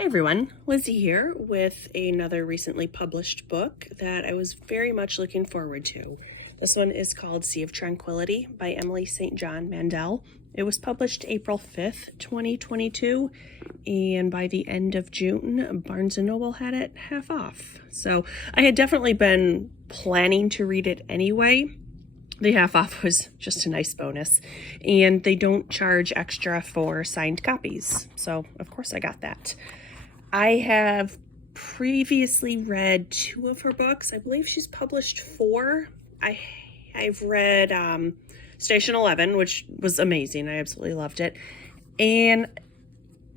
Hi everyone, Lizzie here with another recently published book that I was very much looking forward to. This one is called Sea of Tranquility by Emily St John Mandel. It was published April 5th, 2022, and by the end of June, Barnes & Noble had it half off. So I had definitely been planning to read it anyway. The half off was just a nice bonus, and they don't charge extra for signed copies, so of course I got that. I have previously read 2 of her books. I believe she's published 4. I've read Station 11, which was amazing. I absolutely loved it. And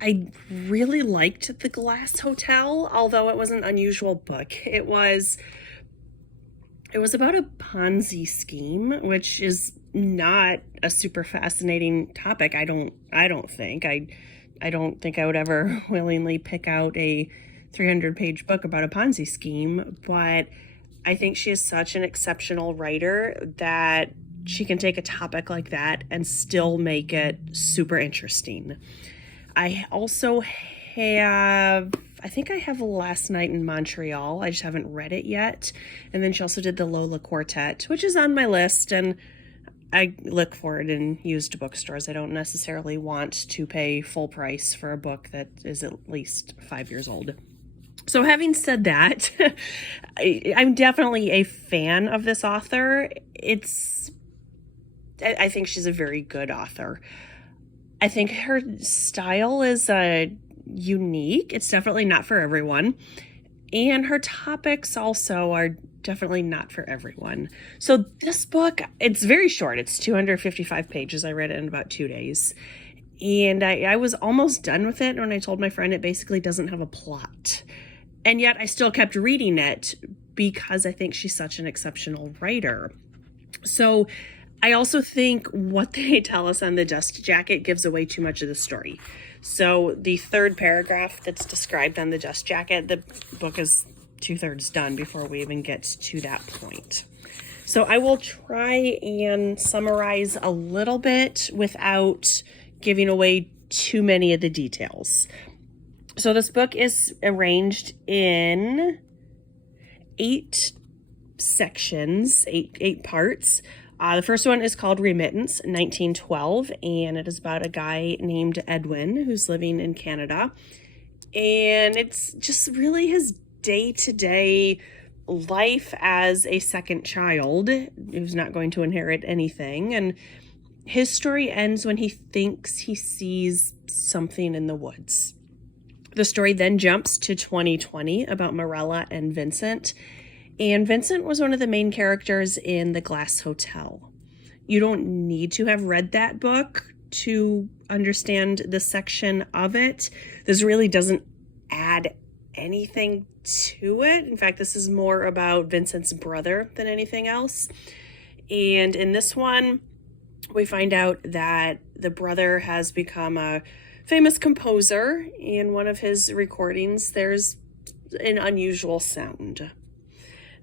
I really liked The Glass Hotel, although it was an unusual book. It was about a Ponzi scheme, which is not a super fascinating topic. I don't think I would ever willingly pick out a 300-page book about a Ponzi scheme, but I think she is such an exceptional writer that she can take a topic like that and still make it super interesting. I also have, I think I have Last Night in Montreal. I just haven't read it yet. And then she also did the Lola Quartet, which is on my list, and I look for it in used bookstores. I don't necessarily want to pay full price for a book that is at least 5 years old. So having said that, I'm definitely a fan of this author. I think she's a very good author. I think her style is unique. It's definitely not for everyone. And her topics also are definitely not for everyone. So this book, it's very short. It's 255 pages. I read it in about 2 days. And I was almost done with it when I told my friend it basically doesn't have a plot. And yet I still kept reading it because I think she's such an exceptional writer. So I also think what they tell us on the dust jacket gives away too much of the story. So the third paragraph that's described on the dust jacket, the book is 2/3 done before we even get to that point. So I will try and summarize a little bit without giving away too many of the details. So this book is arranged in 8 sections, eight parts. The first one is called Remittance, 1912, and it is about a guy named Edwin who's living in Canada. And it's just really his day-to-day life as a second child who's not going to inherit anything. And his story ends when he thinks he sees something in the woods. The story then jumps to 2020 about Morella and Vincent. And Vincent was one of the main characters in The Glass Hotel. You don't need to have read that book to understand this section of it. This really doesn't add anything to it. In fact, this is more about Vincent's brother than anything else. And in this one, we find out that the brother has become a famous composer. In one of his recordings, there's an unusual sound.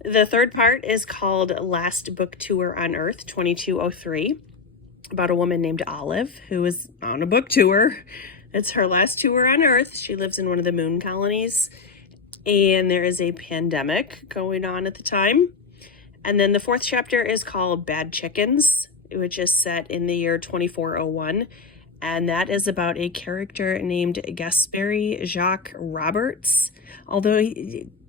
The third part is called Last Book Tour on Earth, 2203, about a woman named Olive who is on a book tour. It's her last tour on Earth. She lives in one of the moon colonies, and there is a pandemic going on at the time. And then the fourth chapter is called Bad Chickens, which is set in the year 2401, and that is about a character named Gasperi Jacques Roberts. Although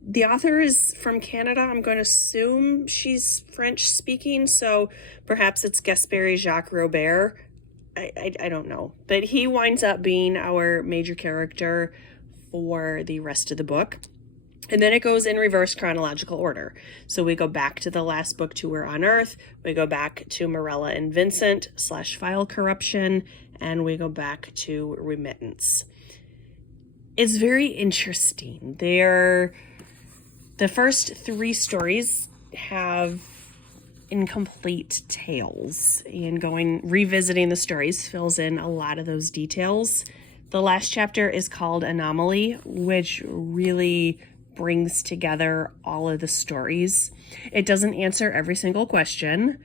the author is from Canada, I'm going to assume she's French-speaking, so perhaps it's Gasperi Jacques Robert. I don't know. But he winds up being our major character for the rest of the book. And then it goes in reverse chronological order. So we go back to the last book tour on Earth, we go back to Morella and Vincent / file corruption, and we go back to Remittance. It's very interesting. The first 3 stories have incomplete tales, and revisiting the stories fills in a lot of those details. The last chapter is called Anomaly, which really brings together all of the stories. It doesn't answer every single question,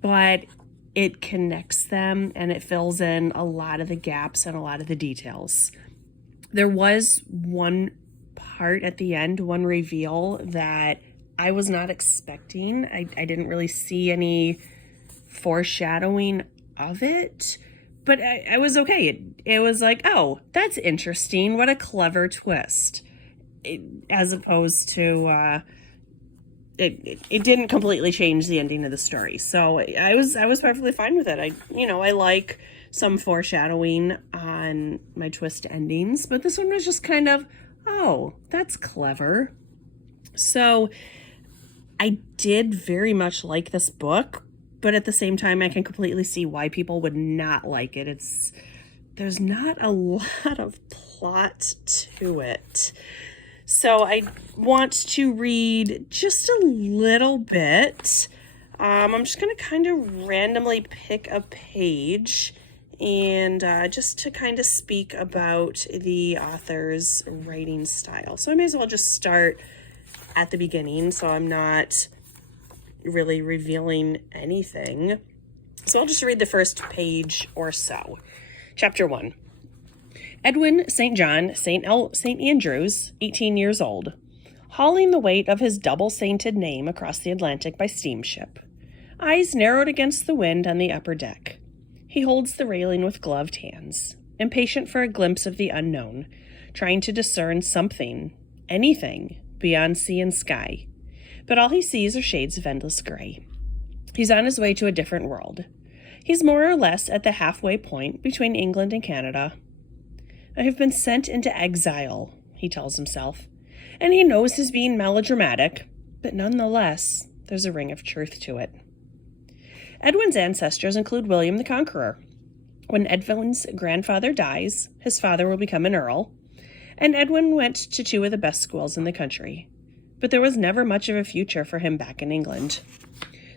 but it connects them and it fills in a lot of the gaps and a lot of the details. There was one part at the end, one reveal that I was not expecting. I didn't really see any foreshadowing of it, but I was okay. It was like, oh, that's interesting. What a clever twist. As opposed to, it didn't completely change the ending of the story. So I was perfectly fine with it. I like some foreshadowing on my twist endings, but this one was just kind of, oh, that's clever. So I did very much like this book, but at the same time, I can completely see why people would not like it. There's not a lot of plot to it. So I want to read just a little bit. I'm just going to kind of randomly pick a page and just to kind of speak about the author's writing style. So I may as well just start at the beginning, so I'm not really revealing anything. So I'll just read the first page or so. Chapter 1. Edwin St. John St. Andrews, 18 years old, hauling the weight of his double-sainted name across the Atlantic by steamship. Eyes narrowed against the wind on the upper deck. He holds the railing with gloved hands, impatient for a glimpse of the unknown, trying to discern something, anything, beyond sea and sky. But all he sees are shades of endless gray. He's on his way to a different world. He's more or less at the halfway point between England and Canada. I have been sent into exile, he tells himself, and he knows he's being melodramatic, but nonetheless, there's a ring of truth to it. Edwin's ancestors include William the Conqueror. When Edwin's grandfather dies, his father will become an earl, and Edwin went to two of the best schools in the country. But there was never much of a future for him back in England.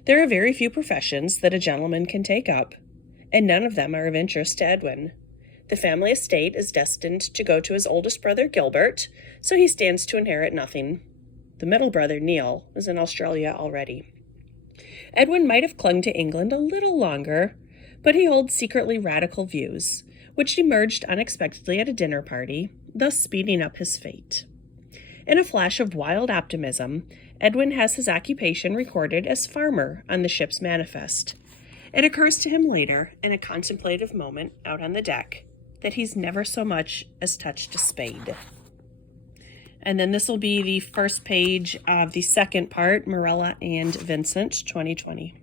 There are very few professions that a gentleman can take up, and none of them are of interest to Edwin. The family estate is destined to go to his oldest brother, Gilbert, so he stands to inherit nothing. The middle brother, Neil, is in Australia already. Edwin might have clung to England a little longer, but he holds secretly radical views, which emerged unexpectedly at a dinner party, thus speeding up his fate. In a flash of wild optimism, Edwin has his occupation recorded as farmer on the ship's manifest. It occurs to him later, in a contemplative moment out on the deck, that he's never so much as touched a spade. And then this will be the first page of the second part, Morella and Vincent, 2020.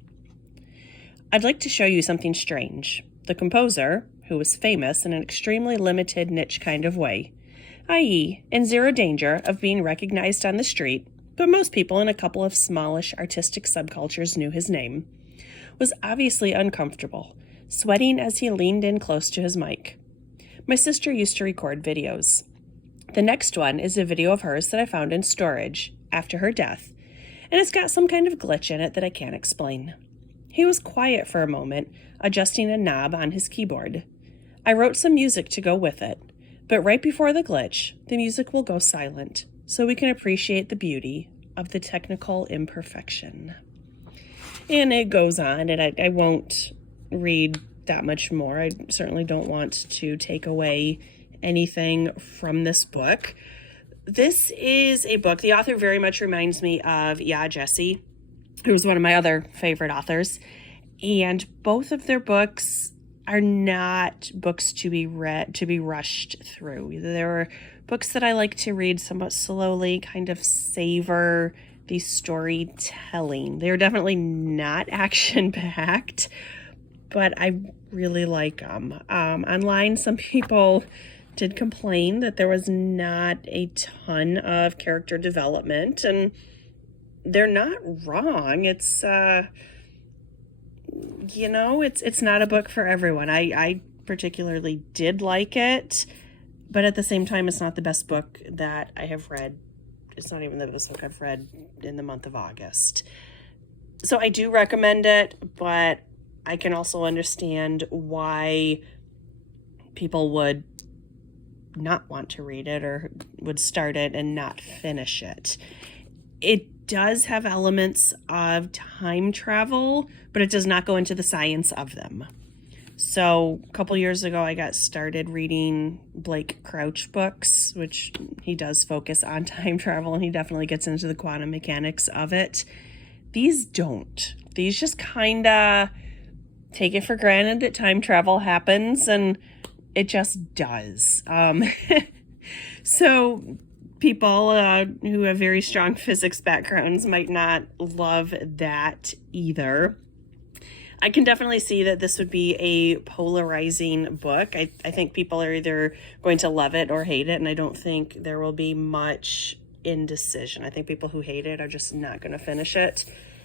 I'd like to show you something strange. The composer, who was famous in an extremely limited niche kind of way, i.e., in zero danger of being recognized on the street, but most people in a couple of smallish artistic subcultures knew his name, was obviously uncomfortable, sweating as he leaned in close to his mic. My sister used to record videos. The next one is a video of hers that I found in storage after her death, and it's got some kind of glitch in it that I can't explain. He was quiet for a moment, adjusting a knob on his keyboard. I wrote some music to go with it, but right before the glitch, the music will go silent, so we can appreciate the beauty of the technical imperfection. And it goes on, and I won't read that much more. I certainly don't want to take away anything from this book. This is a book, the author very much reminds me of Jesse, who's one of my other favorite authors, and both of their books are not books to be rushed through. There are books that I like to read somewhat slowly, kind of savor the storytelling. They're definitely not action-packed, but I really like them. Online, some people did complain that there was not a ton of character development, and they're not wrong. It's it's not a book for everyone. I particularly did like it, but at the same time, it's not the best book that I have read. It's not even the best book I've read in the month of August. So I do recommend it, but I can also understand why people would not want to read it or would start it and not finish it. It does have elements of time travel, but it does not go into the science of them. So a couple years ago, I got started reading Blake Crouch books, which he does focus on time travel, and he definitely gets into the quantum mechanics of it. These don't. These just kind of take it for granted that time travel happens, and it just does. So people who have very strong physics backgrounds might not love that either. I can definitely see that this would be a polarizing book. I think people are either going to love it or hate it, and I don't think there will be much indecision. I think people who hate it are just not going to finish it,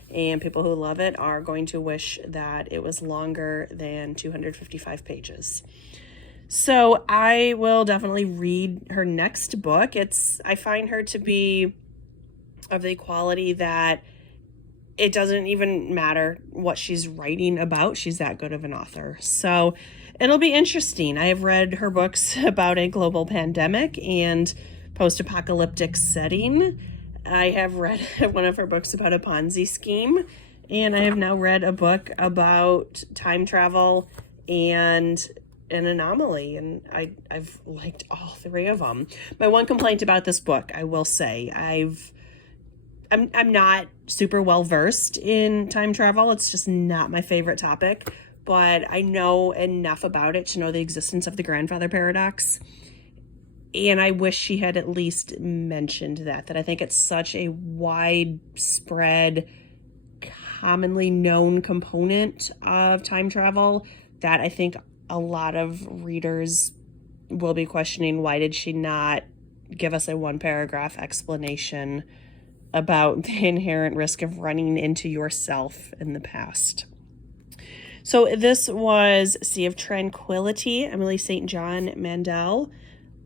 and people who love it are going to wish that it was longer than 255 pages. So I will definitely read her next book. I find her to be of the quality that it doesn't even matter what she's writing about. She's that good of an author. So it'll be interesting. I have read her books about a global pandemic and post-apocalyptic setting. I have read one of her books about a Ponzi scheme, and I have now read a book about time travel and an anomaly, and I've liked all three of them. My one complaint about this book, I will say, I'm not super well versed in time travel. It's just not my favorite topic, but I know enough about it to know the existence of the grandfather paradox. And I wish she had at least mentioned that I think it's such a widespread, commonly known component of time travel that I think a lot of readers will be questioning, why did she not give us a one-paragraph explanation about the inherent risk of running into yourself in the past. So this was Sea of Tranquility, Emily St. John Mandel.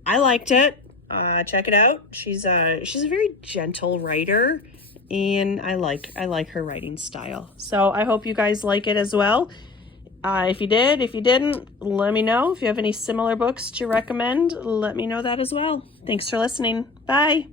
I liked it. Check it out. She's a very gentle writer, and I like her writing style. So I hope you guys like it as well. If you did, if you didn't, let me know. If you have any similar books to recommend, let me know that as well. Thanks for listening. Bye.